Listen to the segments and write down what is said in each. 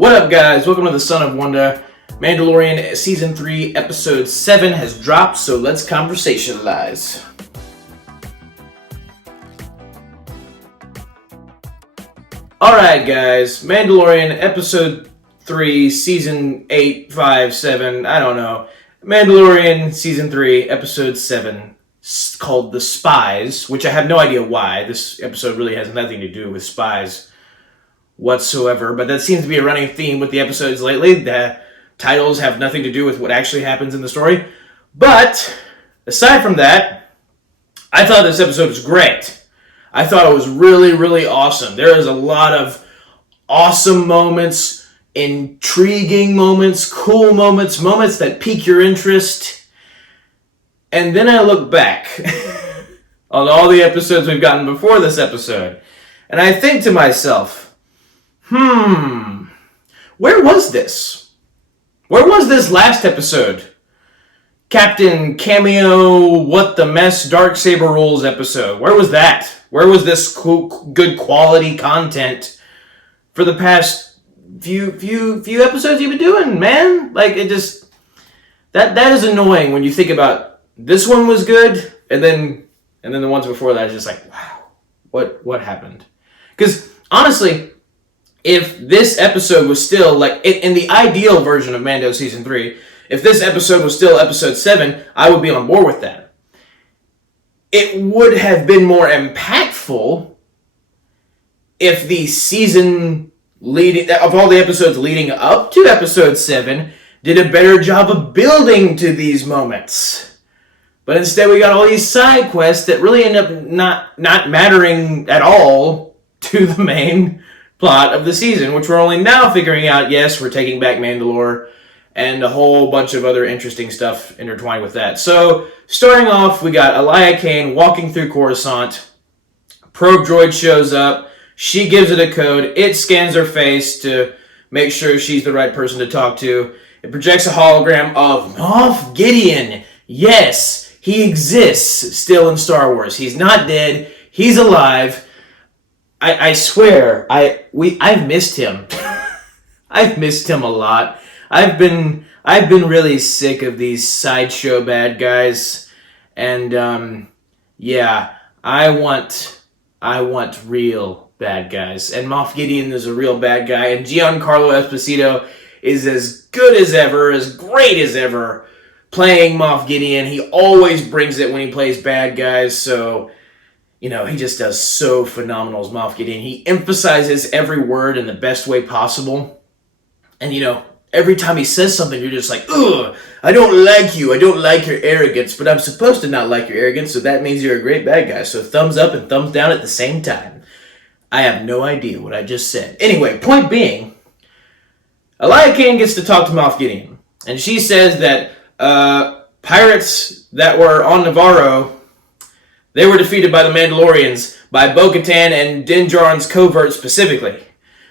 What up, guys? Welcome to the Son of Wonder. Mandalorian Season 3, Episode 7 has dropped, so let's conversationalize. Alright, guys. Mandalorian Episode 3, Season 8, 5, 7, I don't know. Mandalorian Season 3, Episode 7, called The Spies, which I have no idea why. This episode really has nothing to do with spies whatsoever, but that seems to be a running theme with the episodes lately. The titles have nothing to do with what actually happens in the story. But aside from that, I thought this episode was great. I thought it was really, really awesome. There is a lot of awesome moments, intriguing moments, cool moments, moments that pique your interest. And then I look back on all the episodes we've gotten before this episode, and I think to myself, where was this? Where was this last episode? Captain Cameo, What the Mess, Darksaber Rules episode. Where was that? Where was this cool, good quality content for the past few episodes you've been doing, man? Like, it just... That is annoying when you think about this one was good, and then the ones before that is just like, wow, what happened? Because, honestly, if this episode was still, like, in the ideal version of Mando Season 3, if this episode was still Episode 7, I would be on board with that. It would have been more impactful if the season of all the episodes leading up to Episode 7 did a better job of building to these moments. But instead we got all these side quests that really end up not mattering at all to the main plot of the season, which we're only now figuring out. Yes, we're taking back Mandalore, and a whole bunch of other interesting stuff intertwined with that. So, starting off, we got Elia Kane walking through Coruscant. Probe droid shows up. She gives it a code. It scans her face to make sure she's the right person to talk to. It projects a hologram of Moff Gideon. Yes, he exists still in Star Wars. He's not dead. He's alive. I swear, I've missed him. I've missed him a lot. I've been really sick of these sideshow bad guys, and yeah, I want real bad guys. And Moff Gideon is a real bad guy, and Giancarlo Esposito is as good as ever, as great as ever, playing Moff Gideon. He always brings it when he plays bad guys, so... You know, he just does so phenomenal as Moff Gideon. He emphasizes every word in the best way possible. And, you know, every time he says something, you're just like, ugh, I don't like you. I don't like your arrogance. But I'm supposed to not like your arrogance, so that means you're a great bad guy. So thumbs up and thumbs down at the same time. I have no idea what I just said. Anyway, point being, Elia Kane gets to talk to Moff Gideon. And she says that pirates that were on Navarro... They were defeated by the Mandalorians, by Bo-Katan and Din Djarin's covert specifically.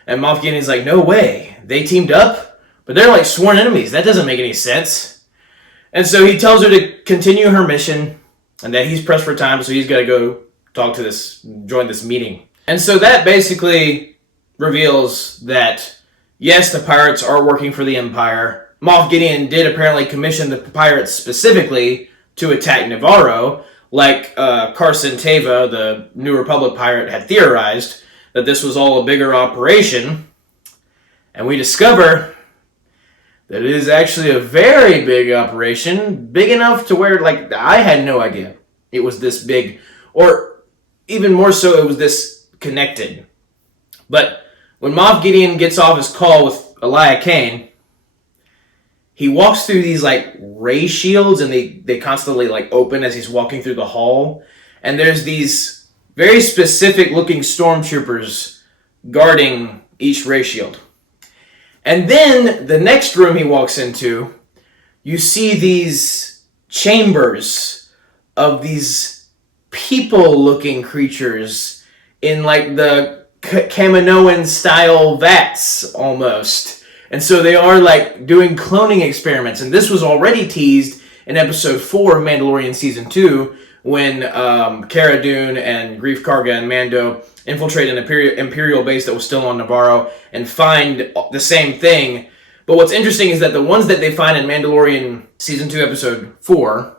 And Moff Gideon's like, no way. They teamed up? But they're like sworn enemies. That doesn't make any sense. And so he tells her to continue her mission, and that he's pressed for time, so he's got to go join this meeting. And so that basically reveals that, yes, the pirates are working for the Empire. Moff Gideon did apparently commission the pirates specifically to attack Navarro, like Carson Teva, the New Republic pirate, had theorized, that this was all a bigger operation. And we discover that it is actually a very big operation, big enough to where, like, I had no idea it was this big, or even more so, it was this connected. But when Moff Gideon gets off his call with Elia Kane, he walks through these, like, ray shields, and they constantly, like, open as he's walking through the hall. And there's these very specific-looking stormtroopers guarding each ray shield. And then, the next room he walks into, you see these chambers of these people-looking creatures in, like, the Kaminoan-style vats, almost. And so they are, like, doing cloning experiments. And this was already teased in Episode 4 of Mandalorian Season 2 when Cara Dune and Greef Karga and Mando infiltrate an Imperial base that was still on Navarro and find the same thing. But what's interesting is that the ones that they find in Mandalorian Season 2, Episode 4,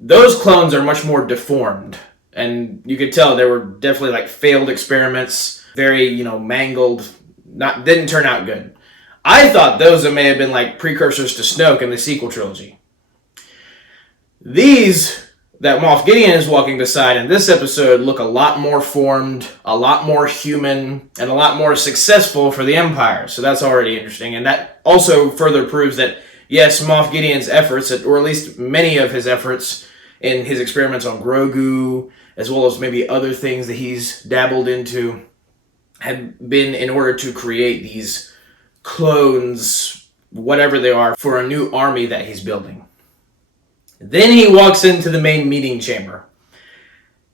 those clones are much more deformed. And you could tell they were definitely like failed experiments, very, mangled, didn't turn out good. I thought those may have been like precursors to Snoke in the sequel trilogy. These that Moff Gideon is walking beside in this episode look a lot more formed, a lot more human, and a lot more successful for the Empire. So that's already interesting. And that also further proves that, yes, Moff Gideon's efforts, or at least many of his efforts in his experiments on Grogu, as well as maybe other things that he's dabbled into, have been in order to create these clones, whatever they are, for a new army that he's building. Then he walks into the main meeting chamber.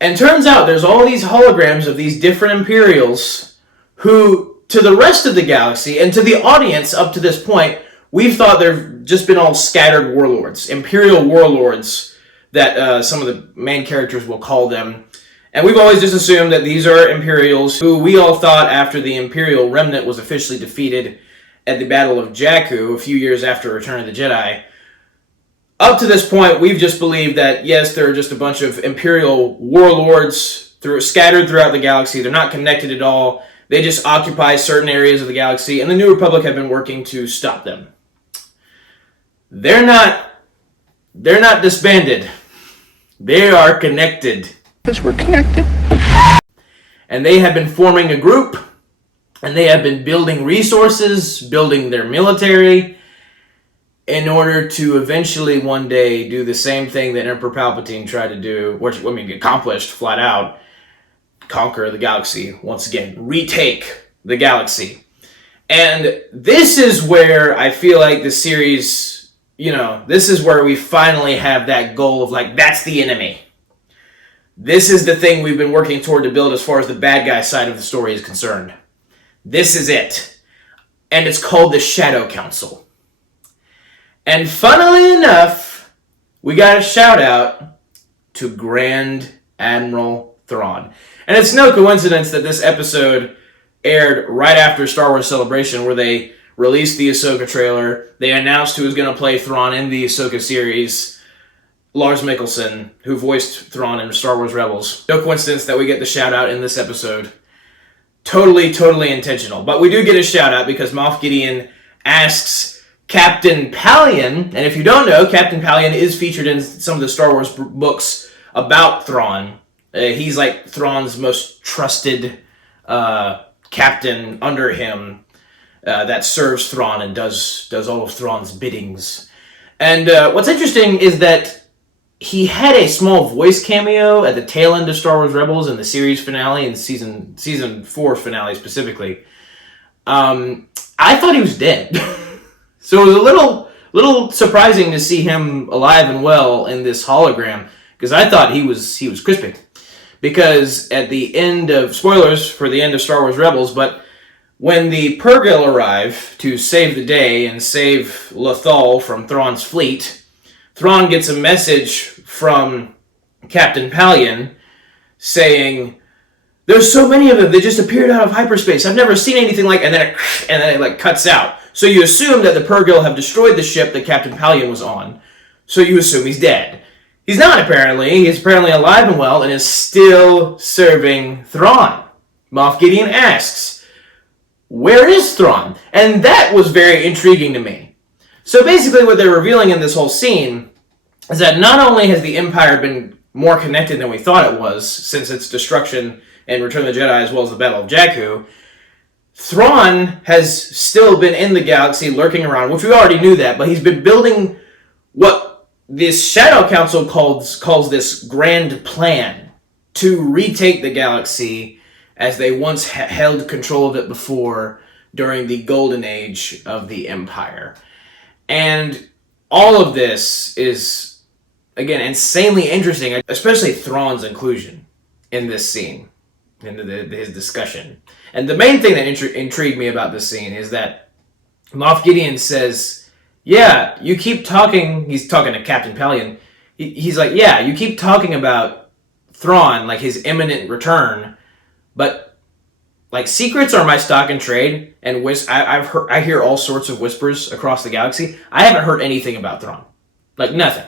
And turns out there's all these holograms of these different Imperials who, to the rest of the galaxy, and to the audience up to this point, we've thought they've just been all scattered warlords, Imperial warlords, that some of the main characters will call them. And we've always just assumed that these are Imperials who we all thought after the Imperial remnant was officially defeated at the Battle of Jakku a few years after Return of the Jedi. Up to this point, we've just believed that, yes, there are just a bunch of Imperial warlords scattered throughout the galaxy. They're not connected at all. They just occupy certain areas of the galaxy, and the New Republic have been working to stop them. They're not disbanded. They are connected. Because we're connected. And they have been forming a group, and they have been building resources, building their military, in order to eventually one day do the same thing that Emperor Palpatine tried to do, which, accomplished flat out, conquer the galaxy once again, retake the galaxy. And this is where I feel like the series, this is where we finally have that goal of that's the enemy. This is the thing we've been working toward to build as far as the bad guy side of the story is concerned. This is it. And it's called the Shadow Council. And funnily enough, we got a shout out to Grand Admiral Thrawn. And it's no coincidence that this episode aired right after Star Wars Celebration, where they released the Ahsoka trailer. They announced who was going to play Thrawn in the Ahsoka series, Lars Mikkelsen, who voiced Thrawn in Star Wars Rebels. No coincidence that we get the shout out in this episode. Totally, totally intentional. But we do get a shout out because Moff Gideon asks Captain Palion, and if you don't know, Captain Palion is featured in some of the Star Wars books about Thrawn. He's like Thrawn's most trusted captain under him that serves Thrawn and does all of Thrawn's biddings. And what's interesting is that he had a small voice cameo at the tail end of Star Wars Rebels in the series finale and season 4 finale specifically. I thought he was dead. So it was a little surprising to see him alive and well in this hologram, because I thought he was crispy. Because at the end of, spoilers for the end of Star Wars Rebels, but when the Purrgil arrive to save the day and save Lothal from Thrawn's fleet, Thrawn gets a message from Captain Palion saying, "There's so many of them, they just appeared out of hyperspace. I've never seen anything like," and then it cuts out. So you assume that the Purrgil have destroyed the ship that Captain Palion was on. So you assume he's dead. He's not, apparently. He's apparently alive and well and is still serving Thrawn. Moff Gideon asks, "Where is Thrawn?" And that was very intriguing to me. So basically what they're revealing in this whole scene is that not only has the Empire been more connected than we thought it was since its destruction in Return of the Jedi as well as the Battle of Jakku, Thrawn has still been in the galaxy lurking around, which we already knew that, but he's been building what this Shadow Council calls this grand plan to retake the galaxy as they once held control of it before during the golden age of the Empire. And all of this is, again, insanely interesting, especially Thrawn's inclusion in this scene, in his discussion. And the main thing that intrigued me about this scene is that Moff Gideon says, "Yeah, you keep talking," he's talking to Captain Palion, he's like, yeah, you keep talking about Thrawn, like his imminent return, but like secrets are my stock and trade, and I hear all sorts of whispers across the galaxy. I haven't heard anything about Thrawn, like nothing.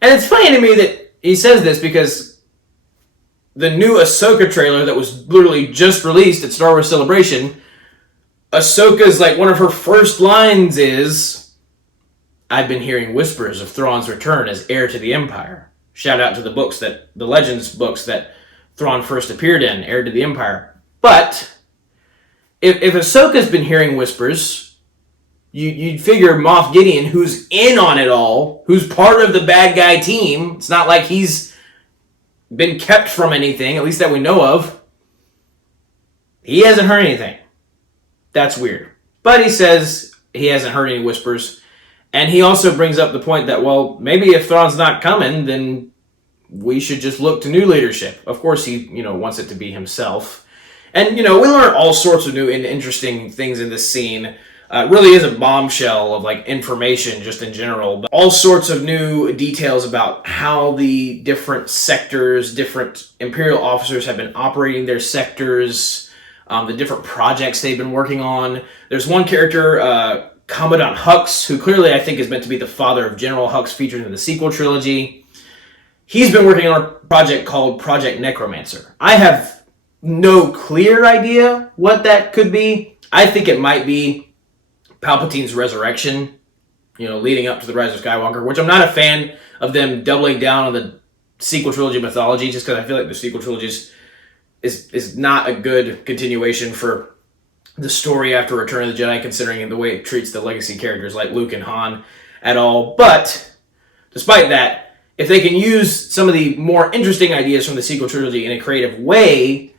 And it's funny to me that he says this because the new Ahsoka trailer that was literally just released at Star Wars Celebration, Ahsoka's like one of her first lines is, "I've been hearing whispers of Thrawn's return as heir to the Empire." Shout out to the Legends books that Thrawn first appeared in, heir to the Empire. But if Ahsoka's been hearing whispers, you'd figure Moff Gideon, who's in on it all, who's part of the bad guy team, it's not like he's been kept from anything, at least that we know of. He hasn't heard anything. That's weird. But he says he hasn't heard any whispers. And he also brings up the point that, well, maybe if Thrawn's not coming, then we should just look to new leadership. Of course, he, wants it to be himself. And, we learn all sorts of new and interesting things in this scene. It really is a bombshell of information just in general, but all sorts of new details about how the different sectors, different Imperial officers have been operating their sectors, the different projects they've been working on. There's one character, Commandant Hux, who clearly I think is meant to be the father of General Hux featured in the sequel trilogy. He's been working on a project called Project Necromancer. I have no clear idea what that could be. I think it might be Palpatine's resurrection, leading up to the Rise of Skywalker, which I'm not a fan of them doubling down on the sequel trilogy mythology, just because I feel like the sequel trilogy is not a good continuation for the story after Return of the Jedi, considering the way it treats the legacy characters like Luke and Han at all. But despite that, if they can use some of the more interesting ideas from the sequel trilogy in a creative way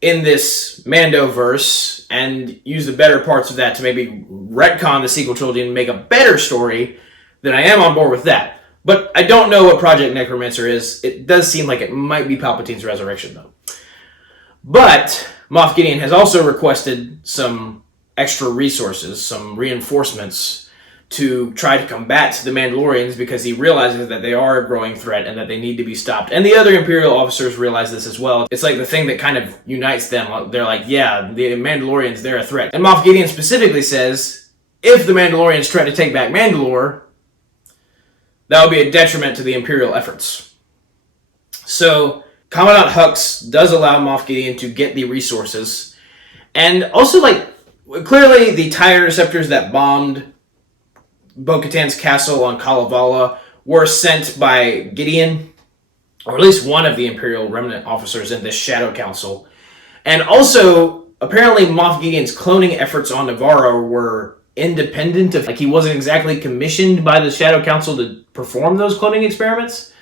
in this Mandoverse and use the better parts of that to maybe retcon the sequel trilogy and make a better story, then I am on board with that. But I don't know what Project Necromancer is. It does seem like it might be Palpatine's resurrection, though. But Moff Gideon has also requested some extra resources, some reinforcements, to try to combat the Mandalorians because he realizes that they are a growing threat and that they need to be stopped. And the other Imperial officers realize this as well. It's like the thing that kind of unites them. They're like, yeah, the Mandalorians, they're a threat. And Moff Gideon specifically says, if the Mandalorians try to take back Mandalore, that would be a detriment to the Imperial efforts. So Commandant Hux does allow Moff Gideon to get the resources. And also, clearly the TIE interceptors that bombed Bo-Katan's castle on Kalevala were sent by Gideon, or at least one of the Imperial remnant officers in this Shadow Council. And also, apparently Moff Gideon's cloning efforts on Navarro were independent of, he wasn't exactly commissioned by the Shadow Council to perform those cloning experiments.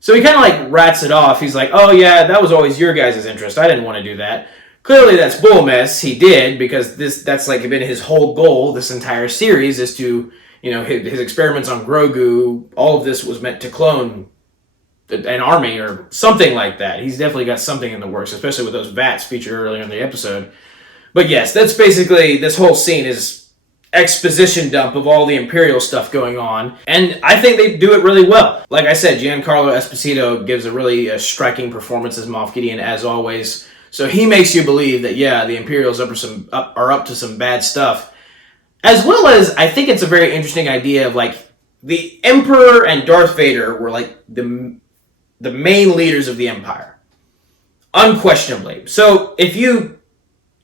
So he kind of rats it off. He's like, oh yeah, that was always your guys' interest. I didn't want to do that. Clearly that's bull mess. He did, because that's been his whole goal this entire series, is to, his experiments on Grogu, all of this was meant to clone an army or something like that. He's definitely got something in the works, especially with those vats featured earlier in the episode. But yes, that's basically, this whole scene is exposition dump of all the Imperial stuff going on. And I think they do it really well. Like I said, Giancarlo Esposito gives a really striking performance as Moff Gideon, as always. So he makes you believe that, yeah, the Imperials are up to some bad stuff. As well as, I think it's a very interesting idea of, the Emperor and Darth Vader were, the main leaders of the Empire. Unquestionably. So, if you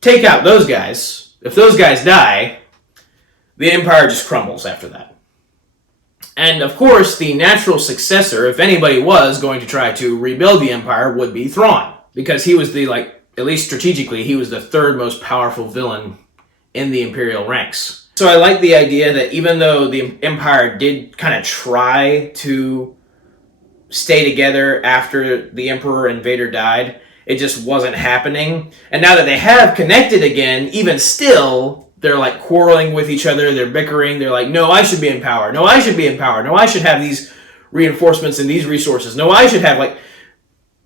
take out those guys, if those guys die, the Empire just crumbles after that. And, of course, the natural successor, if anybody was going to try to rebuild the Empire, would be Thrawn. Because he was at least strategically, he was the third most powerful villain in the Imperial ranks. So I like the idea that even though the Empire did kind of try to stay together after the Emperor and Vader died, it just wasn't happening. And now that they have connected again, even still, they're quarreling with each other, they're bickering, they're like, no, I should be in power, no, I should be in power, no, I should have these reinforcements and these resources, no, I should have,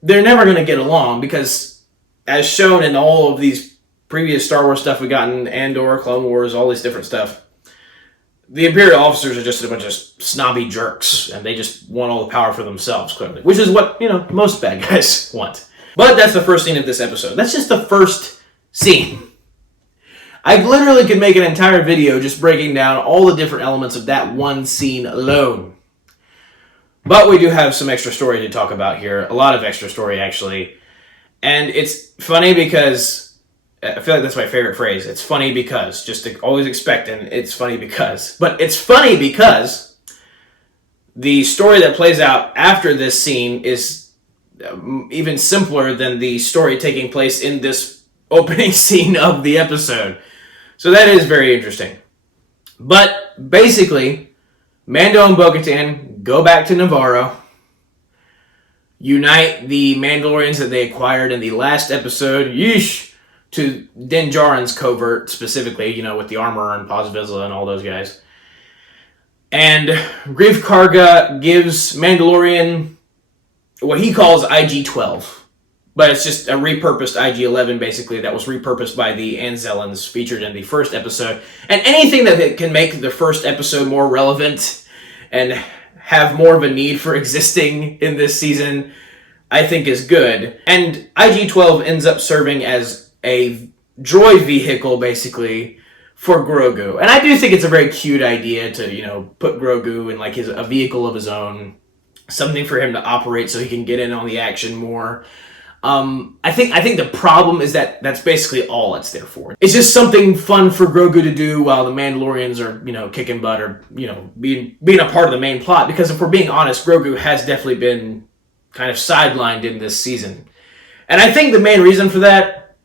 they're never going to get along, because as shown in all of these previous Star Wars stuff we got in Andor, Clone Wars, all this different stuff, the Imperial officers are just a bunch of snobby jerks, and they just want all the power for themselves, clearly. Which is what, most bad guys want. But that's the first scene of this episode. That's just the first scene. I literally could make an entire video just breaking down all the different elements of that one scene alone. But we do have some extra story to talk about here. A lot of extra story, actually. And it's funny because, I feel like that's my favorite phrase. It's funny because, just to always expect, and it's funny because. But it's funny because the story that plays out after this scene is even simpler than the story taking place in this opening scene of the episode. So that is very interesting. But basically, Mando and Bo-Katan go back to Navarro, unite the Mandalorians that they acquired in the last episode, to Din Djarin's covert specifically, with the armor and Paz Vizsla and all those guys. And Greef Karga gives Mandalorian what he calls IG-12. But it's just a repurposed IG-11, basically, that was repurposed by the Anzellans featured in the first episode. And anything that can make the first episode more relevant and have more of a need for existing in this season, I think is good. And IG-12 ends up serving as a droid vehicle, basically, for Grogu. And I do think it's a very cute idea to, put Grogu in, like, a vehicle of his own. Something for him to operate so he can get in on the action more. I think the problem is that that's basically all it's there for. It's just something fun for Grogu to do while the Mandalorians are, kicking butt or, being a part of the main plot. Because if we're being honest, Grogu has definitely been kind of sidelined in this season. And I think the main reason for that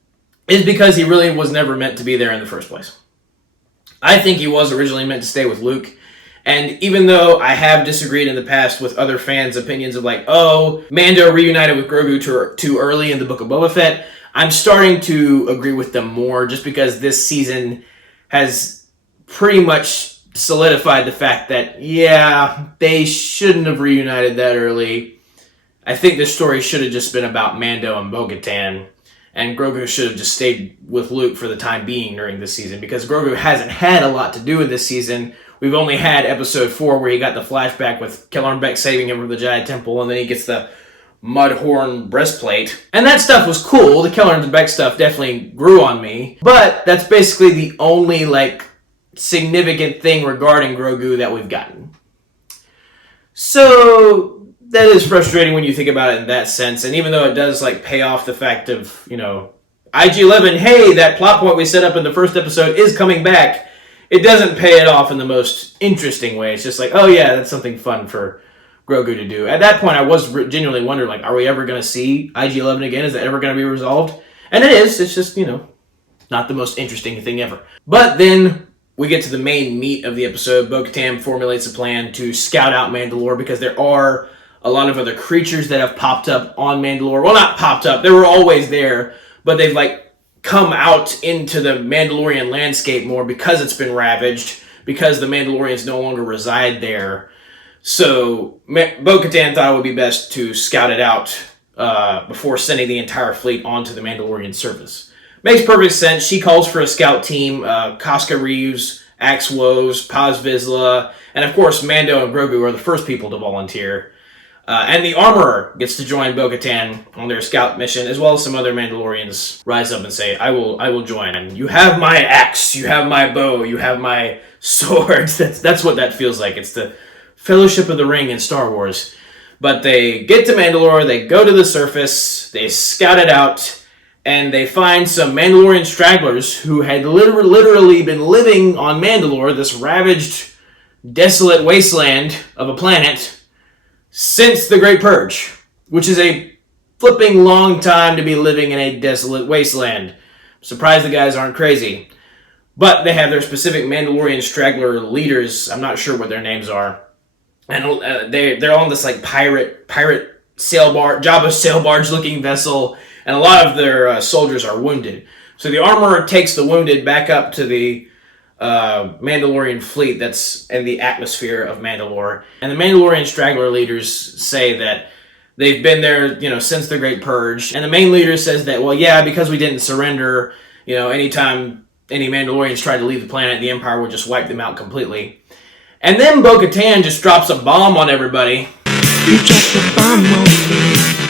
is because he really was never meant to be there in the first place. I think he was originally meant to stay with Luke. And even though I have disagreed in the past with other fans' opinions of like, oh, Mando reunited with Grogu too early in the Book of Boba Fett, I'm starting to agree with them more just because this season has pretty much solidified the fact that, yeah, they shouldn't have reunited that early. I think this story should have just been about Mando and Bo-Katan, and Grogu should have just stayed with Luke for the time being during this season because Grogu hasn't had a lot to do in this season. We've only had episode 4 where he got the flashback with Kellarn Beck saving him from the Jedi Temple, and then he gets the Mudhorn breastplate. And that stuff was cool. The Kellarn Beck stuff definitely grew on me. But that's basically the only, significant thing regarding Grogu that we've gotten. So that is frustrating when you think about it in that sense. And even though it does, pay off the fact of, IG-11, hey, that plot point we set up in the first episode is coming back, it doesn't pay it off in the most interesting way. It's just like, oh yeah, that's something fun for Grogu to do. At that point, I was genuinely wondering, are we ever going to see IG-11 again? Is that ever going to be resolved? And it is. It's just, not the most interesting thing ever. But then we get to the main meat of the episode. Bo-Katan formulates a plan to scout out Mandalore because there are a lot of other creatures that have popped up on Mandalore. Well, not popped up. They were always there, but they've, come out into the Mandalorian landscape more because it's been ravaged, because the Mandalorians no longer reside there. So Bo-Katan thought it would be best to scout it out before sending the entire fleet onto the Mandalorian surface. Makes perfect sense. She calls for a scout team, Casca Reeves, Axe Woes, Paz Vizsla, and of course Mando and Grogu are the first people to volunteer. And the Armorer gets to join Bo-Katan on their scout mission, as well as some other Mandalorians rise up and say, I will join. And you have my axe, you have my bow, you have my sword. That's what that feels like. It's the Fellowship of the Ring in Star Wars. But they get to Mandalore, they go to the surface, they scout it out, and they find some Mandalorian stragglers who had literally been living on Mandalore, this ravaged, desolate wasteland of a planet, since the Great Purge, which is a flipping long time to be living in a desolate wasteland. I'm surprised the guys aren't crazy. But they have their specific Mandalorian straggler leaders. I'm not sure what their names are. And they're on this pirate sail barge, Jabba sail barge looking vessel, and a lot of their soldiers are wounded. So the Armorer takes the wounded back up to the Mandalorian fleet that's in the atmosphere of Mandalore. And the Mandalorian straggler leaders say that they've been there, since the Great Purge. And the main leader says that, well, yeah, because we didn't surrender, anytime any Mandalorians tried to leave the planet, the Empire would just wipe them out completely. And then Bo-Katan just drops a bomb on everybody. You dropped a bomb on me.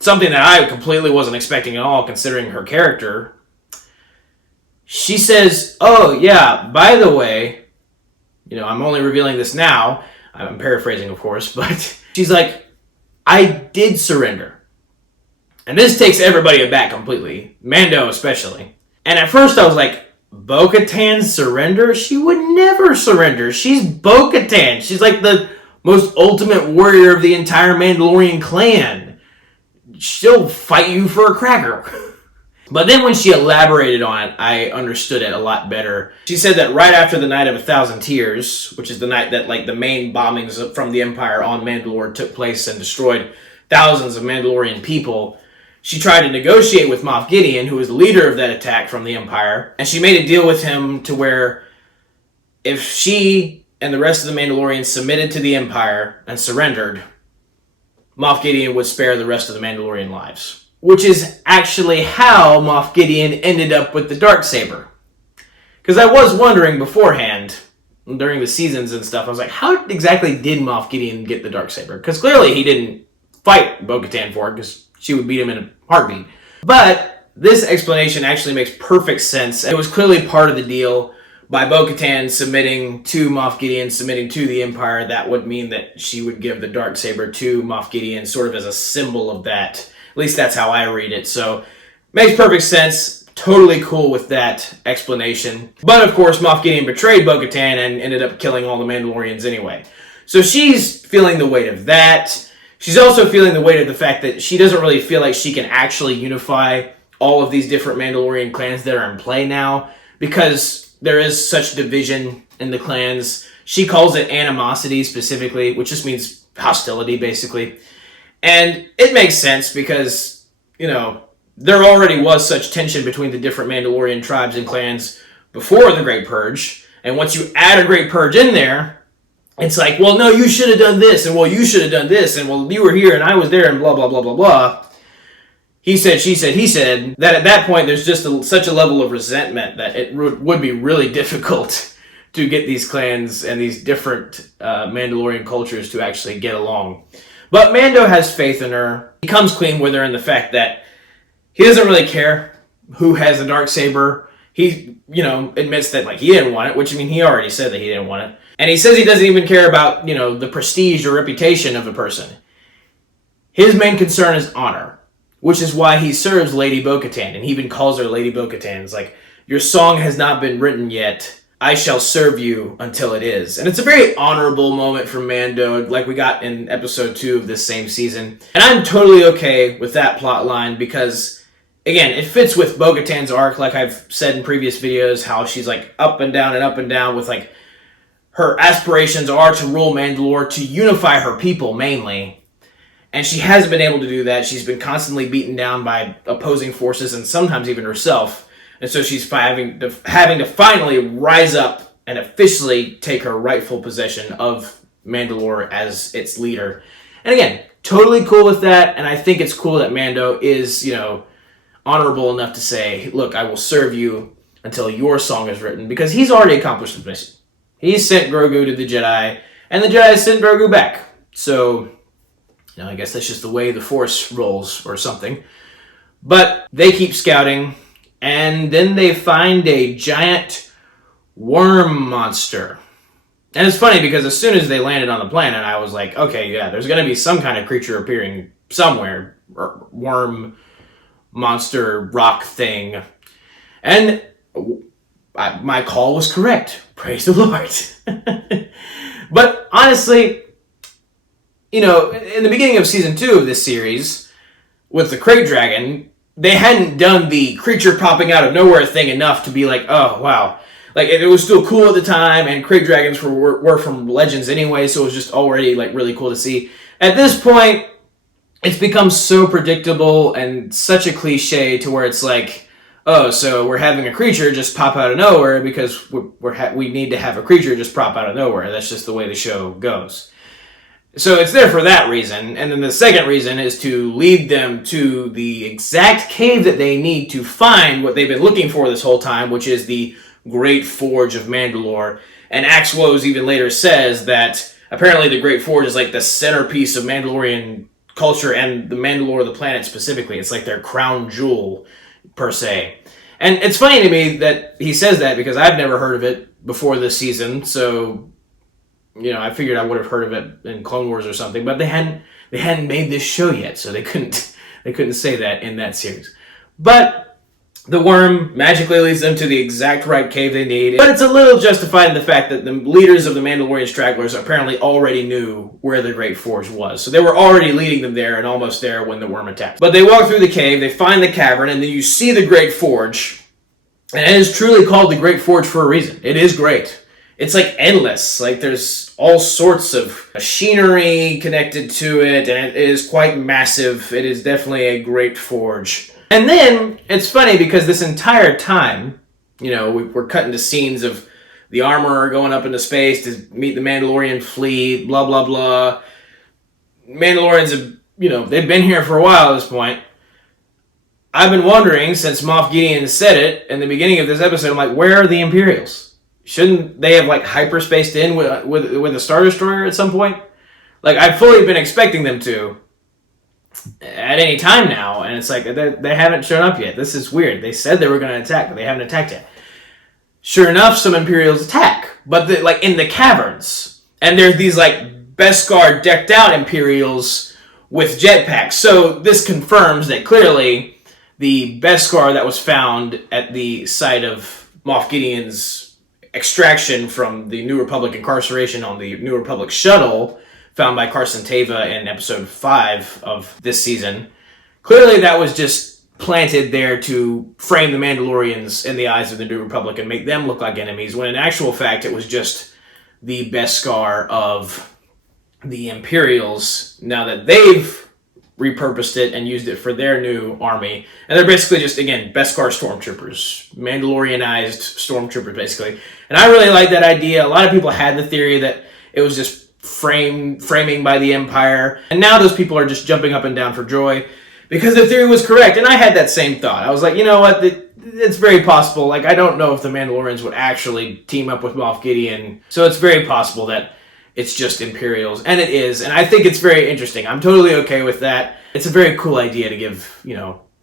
Something that I completely wasn't expecting at all, considering her character. She says, oh, yeah, by the way, I'm only revealing this now. I'm paraphrasing, of course, but she's like, I did surrender. And this takes everybody aback completely, Mando especially. And at first I was like, Bo-Katan surrender? She would never surrender. She's Bo-Katan. She's like the most ultimate warrior of the entire Mandalorian clan. She'll fight you for a cracker. But then when she elaborated on it, I understood it a lot better. She said that right after the Night of 1,000 Tears, which is the night that the main bombings from the Empire on Mandalore took place and destroyed thousands of Mandalorian people, she tried to negotiate with Moff Gideon, who was the leader of that attack from the Empire, and she made a deal with him to where if she and the rest of the Mandalorians submitted to the Empire and surrendered, Moff Gideon would spare the rest of the Mandalorian lives. Which is actually how Moff Gideon ended up with the Darksaber. Because I was wondering beforehand, during the seasons and stuff, I was like, how exactly did Moff Gideon get the Darksaber? Because clearly he didn't fight Bo-Katan for it, because she would beat him in a heartbeat. But this explanation actually makes perfect sense. It was clearly part of the deal. By Bo-Katan submitting to Moff Gideon, submitting to the Empire, that would mean that she would give the Darksaber to Moff Gideon, sort of as a symbol of that. At least that's how I read it. So, makes perfect sense. Totally cool with that explanation. But of course, Moff Gideon betrayed Bo-Katan and ended up killing all the Mandalorians anyway. So she's feeling the weight of that. She's also feeling the weight of the fact that she doesn't really feel like she can actually unify all of these different Mandalorian clans that are in play now, because there is such division in the clans. She calls it animosity specifically, which just means hostility, basically. And it makes sense because, there already was such tension between the different Mandalorian tribes and clans before the Great Purge. And once you add a Great Purge in there, it's like, well, no, you should have done this, and well, you should have done this, and well, you were here and I was there, and blah, blah, blah, blah, blah. He said, she said, he said, that at that point there's just such a level of resentment that it would be really difficult to get these clans and these different Mandalorian cultures to actually get along. But Mando has faith in her. He comes clean with her in the fact that he doesn't really care who has the Darksaber. He, admits that, he didn't want it, which, he already said that he didn't want it. And he says he doesn't even care about, the prestige or reputation of the person. His main concern is honor, which is why he serves Lady Bo-Katan, and he even calls her Lady Bo-Katan. It's like, your song has not been written yet. I shall serve you until it is. And it's a very honorable moment from Mando, like we got in episode 2 of this same season. And I'm totally okay with that plot line because, again, it fits with Bo-Katan's arc, like I've said in previous videos, how she's up and down with her aspirations are to rule Mandalore, to unify her people mainly. And she hasn't been able to do that. She's been constantly beaten down by opposing forces and sometimes even herself. And so she's having to finally rise up and officially take her rightful possession of Mandalore as its leader. And again, totally cool with that. And I think it's cool that Mando is, honorable enough to say, look, I will serve you until your song is written. Because he's already accomplished the mission. He sent Grogu to the Jedi, and the Jedi sent Grogu back. So, I guess that's just the way the Force rolls or something. But they keep scouting. And then they find a giant worm monster. And it's funny because as soon as they landed on the planet, I was like, okay, yeah, there's going to be some kind of creature appearing somewhere. Worm, monster, rock thing. And my call was correct. Praise the Lord. But honestly, in the beginning of season 2 of this series, with the Krayt Dragon, they hadn't done the creature popping out of nowhere thing enough to be like, oh, wow. It was still cool at the time, and Krayt Dragons were from Legends anyway, so it was just already, really cool to see. At this point, it's become so predictable and such a cliche to where it's like, oh, so we're having a creature just pop out of nowhere because we need to have a creature just pop out of nowhere. That's just the way the show goes. So it's there for that reason. And then the second reason is to lead them to the exact cave that they need to find what they've been looking for this whole time, which is the Great Forge of Mandalore. And Axe Woes even later says that apparently the Great Forge is like the centerpiece of Mandalorian culture and the Mandalore, the planet specifically. It's like their crown jewel, per se. And it's funny to me that he says that because I've never heard of it before this season. So, I figured I would have heard of it in Clone Wars or something, but they hadn't made this show yet, so they couldn't say that in that series. But the worm magically leads them to the exact right cave they need, but it's a little justified in the fact that the leaders of the Mandalorian stragglers apparently already knew where the Great Forge was. So they were already leading them there and almost there when the worm attacked. But they walk through the cave, they find the cavern, and then you see the Great Forge. And it is truly called the Great Forge for a reason. It is great. It's like endless. Like there's all sorts of machinery connected to it, and it is quite massive. It is definitely a great forge. And then, it's funny because this entire time, we're cutting to scenes of the armorer going up into space to meet the Mandalorian fleet, blah, blah, blah. Mandalorians have, they've been here for a while at this point. I've been wondering, since Moff Gideon said it in the beginning of this episode, I'm like, where are the Imperials? Shouldn't they have, hyperspaced in with a Star Destroyer at some point? I've fully been expecting them to at any time now, and it's like they haven't shown up yet. This is weird. They said they were going to attack, but they haven't attacked yet. Sure enough, some Imperials attack, but in the caverns, and there's these Beskar decked out Imperials with jetpacks. So this confirms that clearly the Beskar that was found at the site of Moff Gideon's extraction from the New Republic incarceration on the New Republic shuttle, found by Carson Teva in episode 5 of this season. Clearly that was just planted there to frame the Mandalorians in the eyes of the New Republic and make them look like enemies, when in actual fact it was just the Beskar of the Imperials, now that they've repurposed it and used it for their new army. And they're basically just, again, Beskar stormtroopers. Mandalorianized stormtroopers, basically. And I really like that idea. A lot of people had the theory that it was just framing by the Empire. And now those people are just jumping up and down for joy because the theory was correct. And I had that same thought. I was like, you know what? It's very possible. I don't know if the Mandalorians would actually team up with Moff Gideon. So it's very possible that it's just Imperials. And it is. And I think it's very interesting. I'm totally okay with that. It's a very cool idea to give,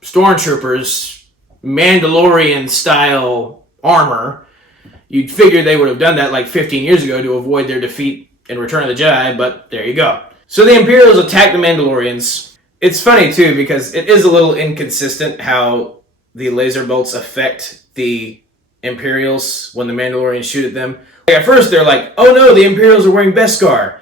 stormtroopers Mandalorian-style armor. You'd figure they would have done that 15 years ago to avoid their defeat in Return of the Jedi, but there you go. So the Imperials attack the Mandalorians. It's funny, too, because it is a little inconsistent how the laser bolts affect the Imperials when the Mandalorians shoot at them. At first, they're like, oh no, the Imperials are wearing Beskar.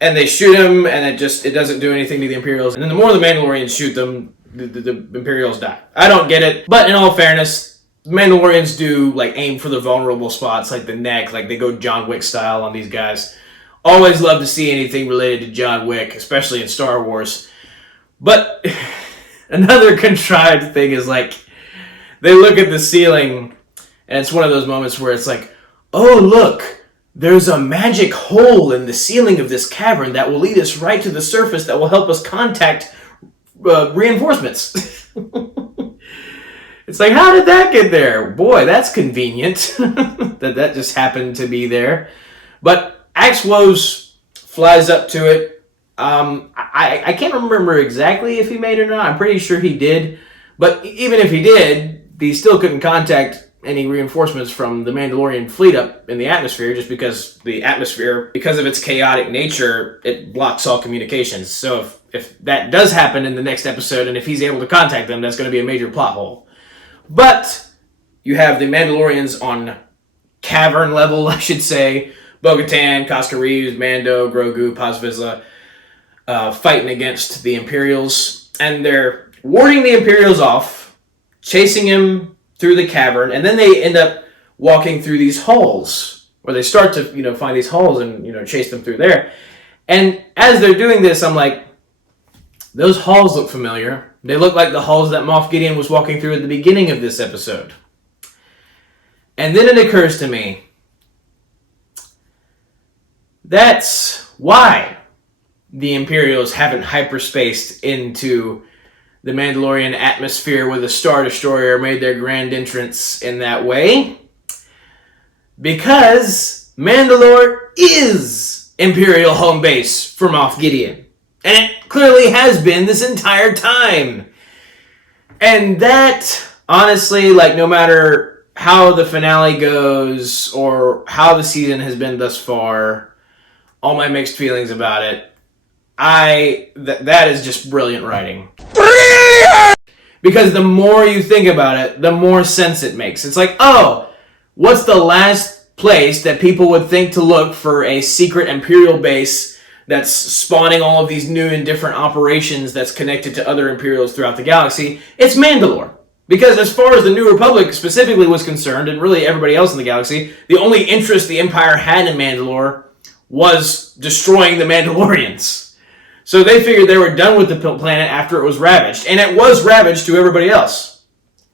And they shoot them, and it doesn't do anything to the Imperials. And then the more the Mandalorians shoot them, the Imperials die. I don't get it, but in all fairness, the Mandalorians do, aim for the vulnerable spots, like the neck, they go John Wick style on these guys. Always love to see anything related to John Wick, especially in Star Wars. But another contrived thing is they look at the ceiling, and it's one of those moments where it's oh look, there's a magic hole in the ceiling of this cavern that will lead us right to the surface that will help us contact reinforcements. It's how did that get there? Boy, that's convenient that just happened to be there. But Axe Woes flies up to it. I can't remember exactly if he made it or not. I'm pretty sure he did. But even if he did, he still couldn't contact any reinforcements from the Mandalorian fleet up in the atmosphere, just because the atmosphere, because of its chaotic nature, it blocks all communications. So if that does happen in the next episode, and if he's able to contact them, that's going to be a major plot hole. But you have the Mandalorians on cavern level, I should say. Bo-Katan, Koska Reeves, Mando, Grogu, Paz Vizsla, fighting against the Imperials. And they're warding the Imperials off, chasing him through the cavern, and then they end up walking through these halls, where they start to, find these halls and, chase them through there. And as they're doing this, I'm like, those halls look familiar. They look like the halls that Moff Gideon was walking through at the beginning of this episode. And then it occurs to me, that's why the Imperials haven't hyperspaced into the Mandalorian atmosphere with a Star Destroyer made their grand entrance in that way. Because Mandalore is Imperial home base for Moff Gideon. And it clearly has been this entire time. And that, honestly, like, no matter how the finale goes or how the season has been thus far, all my mixed feelings about it, that is just brilliant writing. Brilliant! Because the more you think about it, the more sense it makes. It's like, oh, what's the last place that people would think to look for a secret Imperial base that's spawning all of these new and different operations that's connected to other Imperials throughout the galaxy? It's Mandalore. Because as far as the New Republic specifically was concerned, and really everybody else in the galaxy, the only interest the Empire had in Mandalore was destroying the Mandalorians. So they figured they were done with the planet after it was ravaged. And it was ravaged to everybody else.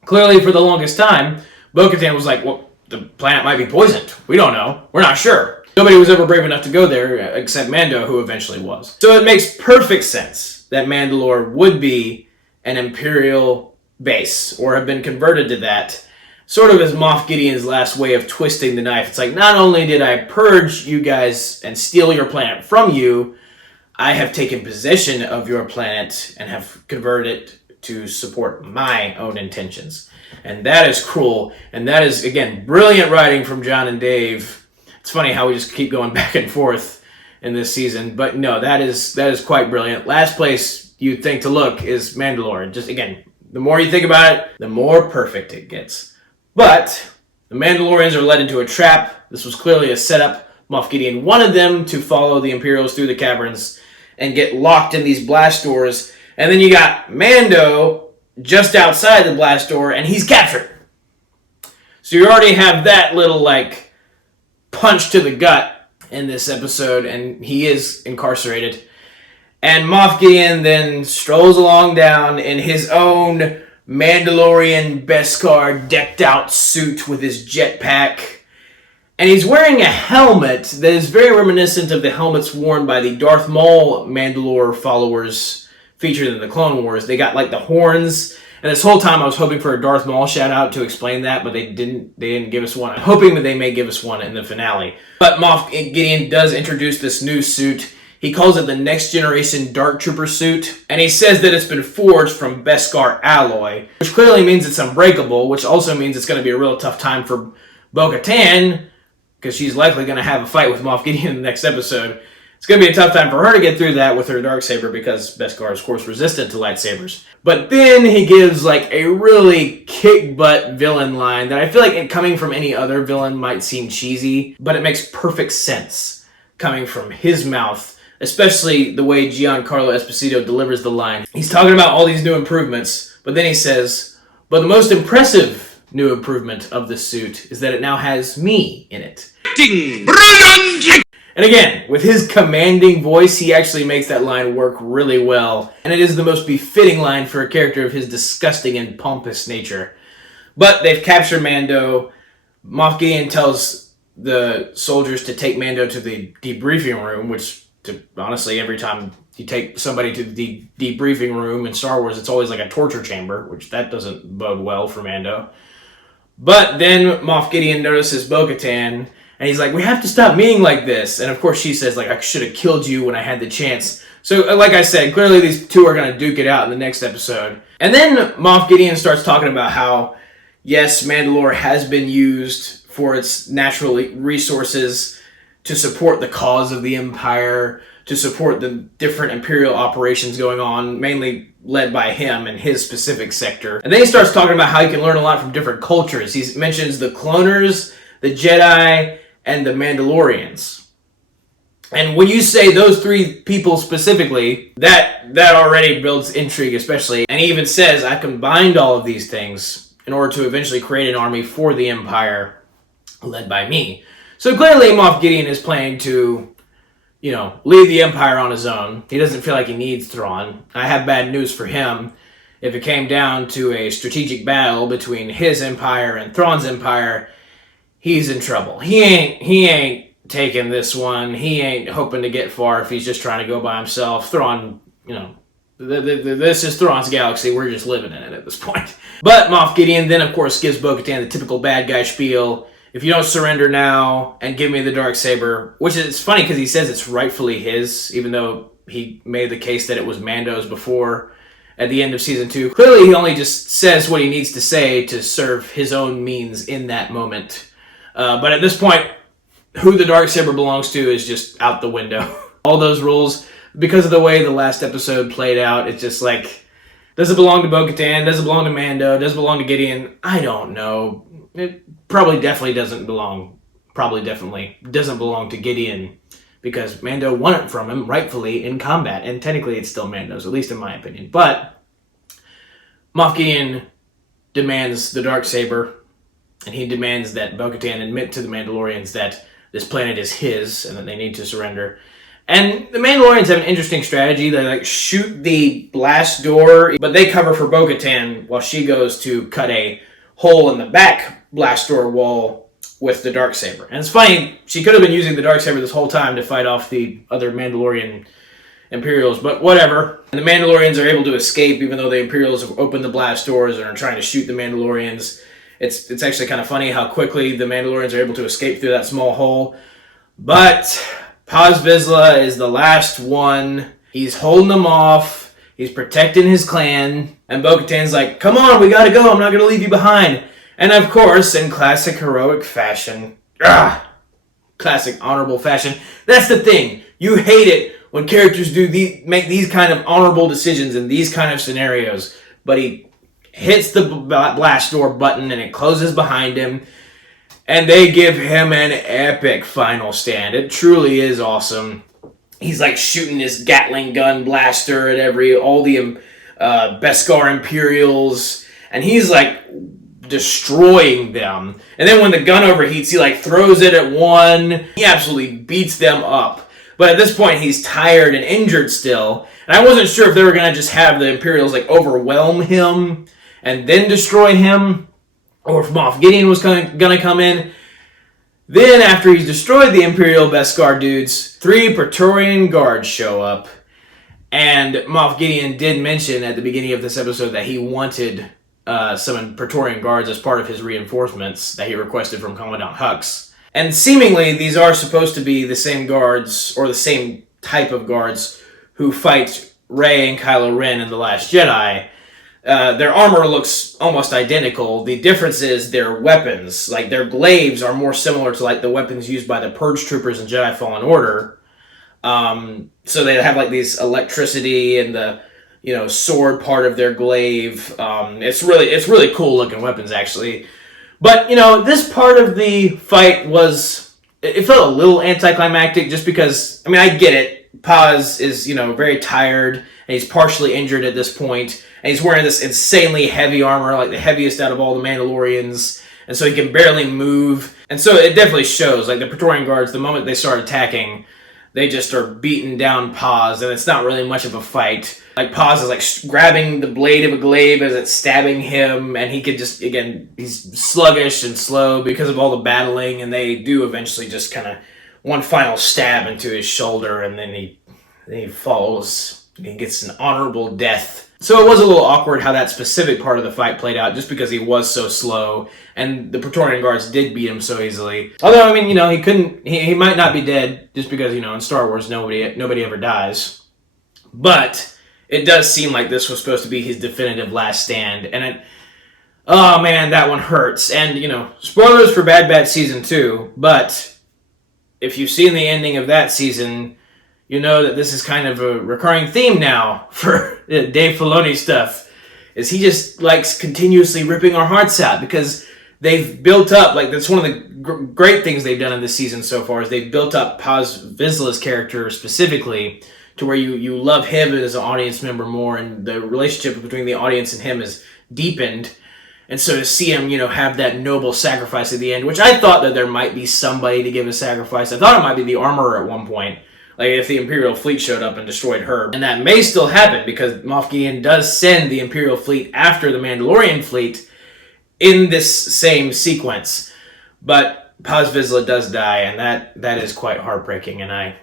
Clearly, for the longest time, Bo-Katan was like, well, the planet might be poisoned. We don't know. We're not sure. Nobody was ever brave enough to go there except Mando, who eventually was. So it makes perfect sense that Mandalore would be an Imperial base, or have been converted to that, sort of as Moff Gideon's last way of twisting the knife. It's like, not only did I purge you guys and steal your planet from you, I have taken possession of your planet and have converted it to support my own intentions. And that is cruel. And that is, again, brilliant writing from John and Dave. It's funny how we just keep going back and forth in this season. But no, that is quite brilliant. Last place you'd think to look is Mandalore. Just, again, the more you think about it, the more perfect it gets. But the Mandalorians are led into a trap. This was clearly a setup. Moff Gideon wanted them to follow the Imperials through the caverns and get locked in these blast doors. And then you got Mando just outside the blast door, and he's captured. So you already have that little, like, punch to the gut in this episode, and he is incarcerated. And Moff Gideon then strolls along down in his own Mandalorian Beskar decked out suit with his jetpack. And he's wearing a helmet that is very reminiscent of the helmets worn by the Darth Maul Mandalore followers featured in the Clone Wars. They got like the horns, and this whole time I was hoping for a Darth Maul shout out to explain that, but they didn't give us one. I'm hoping that they may give us one in the finale. But Moff Gideon does introduce this new suit. He calls it the Next Generation Dark Trooper suit, and he says that it's been forged from Beskar alloy, which clearly means it's unbreakable, which also means it's going to be a real tough time for Bo-Katan, because she's likely going to have a fight with Moff Gideon in the next episode. It's going to be a tough time for her to get through that with her Darksaber, because Beskar is, of course, resistant to lightsabers. But then he gives, like, a really kick-butt villain line that I feel like it coming from any other villain might seem cheesy, but it makes perfect sense coming from his mouth, especially the way Giancarlo Esposito delivers the line. He's talking about all these new improvements, but then he says, but the most impressive new improvement of the suit is that it now has me in it. Brilliant! And again, with his commanding voice, he actually makes that line work really well. And it is the most befitting line for a character of his disgusting and pompous nature. But they've captured Mando. Moff Gideon tells the soldiers to take Mando to the debriefing room, which, honestly, every time you take somebody to the debriefing room in Star Wars, it's always like a torture chamber, which that doesn't bode well for Mando. But then Moff Gideon notices Bo-Katan, and he's like, we have to stop meeting like this. And of course she says, like, I should have killed you when I had the chance. So, like I said, clearly these two are going to duke it out in the next episode. And then Moff Gideon starts talking about how, yes, Mandalore has been used for its natural resources to support the cause of the Empire, to support the different Imperial operations going on, mainly led by him and his specific sector. And then he starts talking about how he can learn a lot from different cultures. He mentions the Cloners, the Jedi, and the Mandalorians. And when you say those three people specifically, that already builds intrigue, especially. And he even says, I combined all of these things in order to eventually create an army for the Empire led by me. So clearly Moff Gideon is planning to, lead the Empire on his own. He doesn't feel like he needs Thrawn. I have bad news for him. If it came down to a strategic battle between his Empire and Thrawn's Empire, he's in trouble. He ain't taking this one. He ain't hoping to get far if he's just trying to go by himself. Thrawn, this is Thrawn's galaxy. We're just living in it at this point. But Moff Gideon then, of course, gives Bo-Katan the typical bad guy spiel. If you don't surrender now and give me the Darksaber, which is funny because he says it's rightfully his, even though he made the case that it was Mando's before at the end of season 2. Clearly, he only just says what he needs to say to serve his own means in that moment. But at this point, who the Darksaber belongs to is just out the window. All those rules, because of the way the last episode played out, it's just like, does it belong to Bo-Katan? Does it belong to Mando? Does it belong to Gideon? I don't know. It definitely doesn't belong to Gideon, because Mando won it from him rightfully in combat, and technically it's still Mando's, at least in my opinion. But Moff Gideon demands the Darksaber, and he demands that Bo-Katan admit to the Mandalorians that this planet is his and that they need to surrender. And the Mandalorians have an interesting strategy. They shoot the blast door, but they cover for Bo-Katan while she goes to cut a hole in the back blast door wall with the Darksaber. And it's funny, she could have been using the Darksaber this whole time to fight off the other Mandalorian Imperials, but whatever. And the Mandalorians are able to escape even though the Imperials have opened the blast doors and are trying to shoot the Mandalorians. It's actually kind of funny how quickly the Mandalorians are able to escape through that small hole. But Paz Vizsla is the last one. He's holding them off. He's protecting his clan. And Bo-Katan's like, come on, we gotta go. I'm not gonna leave you behind. And of course, in classic heroic fashion, classic honorable fashion, that's the thing. You hate it when characters make these kind of honorable decisions in these kind of scenarios. But he hits the blast door button and it closes behind him. And they give him an epic final stand. It truly is awesome. He's like shooting his Gatling gun blaster at all the Beskar Imperials. And he's like destroying them. And then when the gun overheats, he like throws it at one. He absolutely beats them up. But at this point, he's tired and injured still. And I wasn't sure if they were going to just have the Imperials like overwhelm him and then destroy him, or if Moff Gideon was going to come in. Then, after he's destroyed the Imperial Beskar dudes, 3 Praetorian guards show up. And Moff Gideon did mention at the beginning of this episode that he wanted some Praetorian guards as part of his reinforcements that he requested from Commandant Hux. And seemingly, these are supposed to be the same guards, or the same type of guards, who fight Rey and Kylo Ren in The Last Jedi. Their armor looks almost identical. The difference is their weapons. Like, their glaives are more similar to like the weapons used by the Purge Troopers in Jedi Fallen Order. So they have like these electricity and the sword part of their glaive. It's really cool looking weapons actually. But this part of the fight it felt a little anticlimactic just because I get it. Paz is very tired and he's partially injured at this point. And he's wearing this insanely heavy armor, like the heaviest out of all the Mandalorians. And so he can barely move. And so it definitely shows, like the Praetorian Guards, the moment they start attacking, they just are beating down Paz, and it's not really much of a fight. Like Paz is like grabbing the blade of a glaive as it's stabbing him, and he could just, again, he's sluggish and slow because of all the battling, and they do eventually just kind of one final stab into his shoulder, and then he falls, and he gets an honorable death. So it was a little awkward how that specific part of the fight played out, just because he was so slow, and the Praetorian Guards did beat him so easily. Although, he might not be dead, just because, in Star Wars, nobody ever dies. But it does seem like this was supposed to be his definitive last stand, and oh man, that one hurts. And, spoilers for Bad Batch Season 2, but if you've seen the ending of that season, you know that this is kind of a recurring theme now for Dave Filoni stuff, is he just likes continuously ripping our hearts out, because they've built up, like that's one of the great things they've done in this season so far, is they've built up Paz Vizsla's character specifically to where you love him as an audience member more, and the relationship between the audience and him is deepened. And so to see him, have that noble sacrifice at the end, which I thought that there might be somebody to give a sacrifice. I thought it might be the armorer at one point. Like, if the Imperial fleet showed up and destroyed her. And that may still happen, because Moff Gideon does send the Imperial fleet after the Mandalorian fleet in this same sequence. But Paz Vizsla does die, and that is quite heartbreaking, and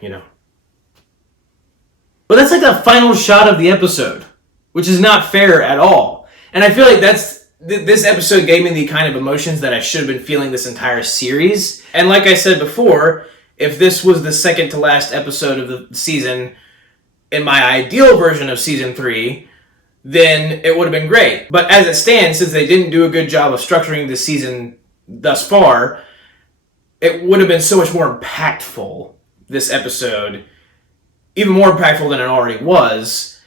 But that's like the final shot of the episode, which is not fair at all. And I feel like this episode gave me the kind of emotions that I should have been feeling this entire series. And like I said before, if this was the second to last episode of the season, in my ideal version of season 3, then it would have been great. But as it stands, since they didn't do a good job of structuring this season thus far, it would have been so much more impactful, this episode, even more impactful than it already was,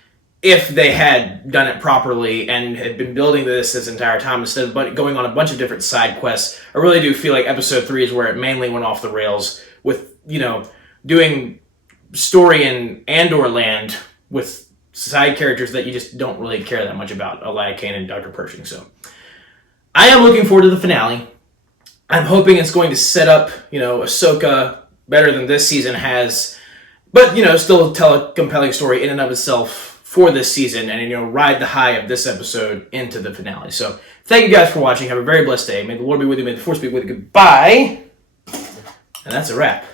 if they had done it properly and had been building this entire time instead of going on a bunch of different side quests. I really do feel like episode 3 is where it mainly went off the rails with, doing story in Andor land with side characters that you just don't really care that much about, Elia Kane and Dr. Pershing. So I am looking forward to the finale. I'm hoping it's going to set up, Ahsoka better than this season has, but, still tell a compelling story in and of itself for this season and, ride the high of this episode into the finale. So thank you guys for watching. Have a very blessed day. May the Lord be with you. May the Force be with you. Goodbye. And that's a wrap.